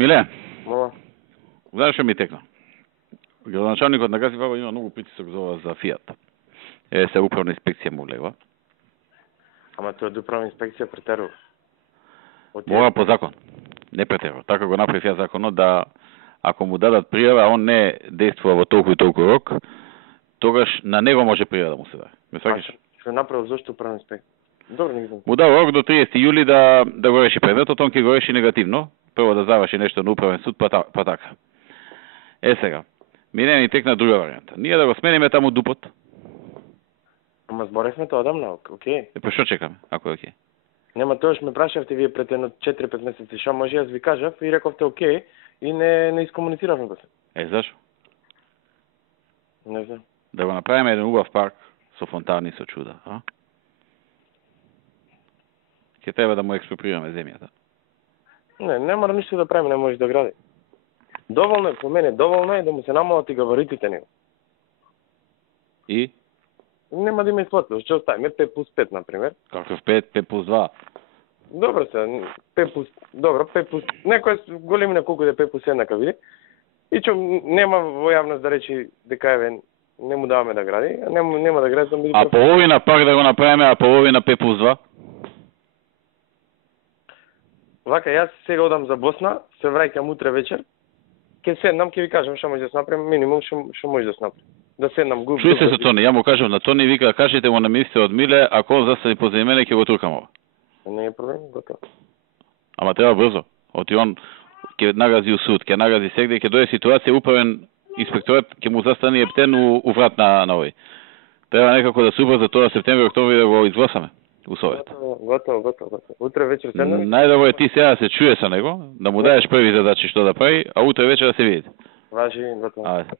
Миле, Мола. знаеш што ми текна? Градоначалникот на Газиваба има многу притисок за Фиат. Се управна инспекција му влегла. Ама тоа е управна инспекција претерува. Мора по закон. Не претерува. Така го направи Фиат законот да ако му дадат пријава, он не действува во толку и толку рок, тогаш на него може пријава да му се даде. Ме сваќаш? Што направил зошто управна инспекција? Добро, не знам. Му дава рок до 30 јули да го реши предметот, он ќе го реши негативно. Прво да заврши нешто на управен суд, па така. Сега, мине ни текна друга варијанта. Ние да го смениме таму дупот. Ама зборевме тоа одамна, окей. Па што чекаме, ако е окей? Нема, тоаш ме прашавте вие пред едно 4-5 месеци што може, јас ви кажав и рековте окей и не искомунициравме после. Зашо? Не знам. Да го направиме еден убав парк со фонтани, со чуда, а? Ќе треба да му експроприираме земјата. Не мора ништо да правиме, не може да гради. Доволно е, по мене, доволно е да му се намалат и габаритите него. И? Нема да има исплатно, што оставиме 5+5, например. Каков 5+2? Добро се, 5+... Некој големина колку да 5+1 нека види. И што нема во јавност да речи дека не му даваме да гради, нема да гради, да биде... А половина пак да го направиме, а половина 5+2? Вака, јас сега одам за Босна, се враќам утре вечер. Ке седнам, ке ви кажам што може да се направи, минимум што може да се направи. Да седнам го. Чуј се со Тони, ја му кажам на Тони, вика, кажете му на министерот Миле, ако он застани позади мене, ќе го туркам ова. Не е проблем, готово. Ама треба брзо. Оти он ќе нагази у суд, ќе нагази сегде, ќе дојде ситуација, управен инспекторат ќе му застани ептен у врат на овој. Треба некако да се убрза тоа септември, октомври да го изгласаме у совет. Готово. Утре вечер седнам. Најдобро е ти сега да се чуе со него, да му даеш први задачи што да прави, а утре вечер да се видите. Важи, готово. Ајде.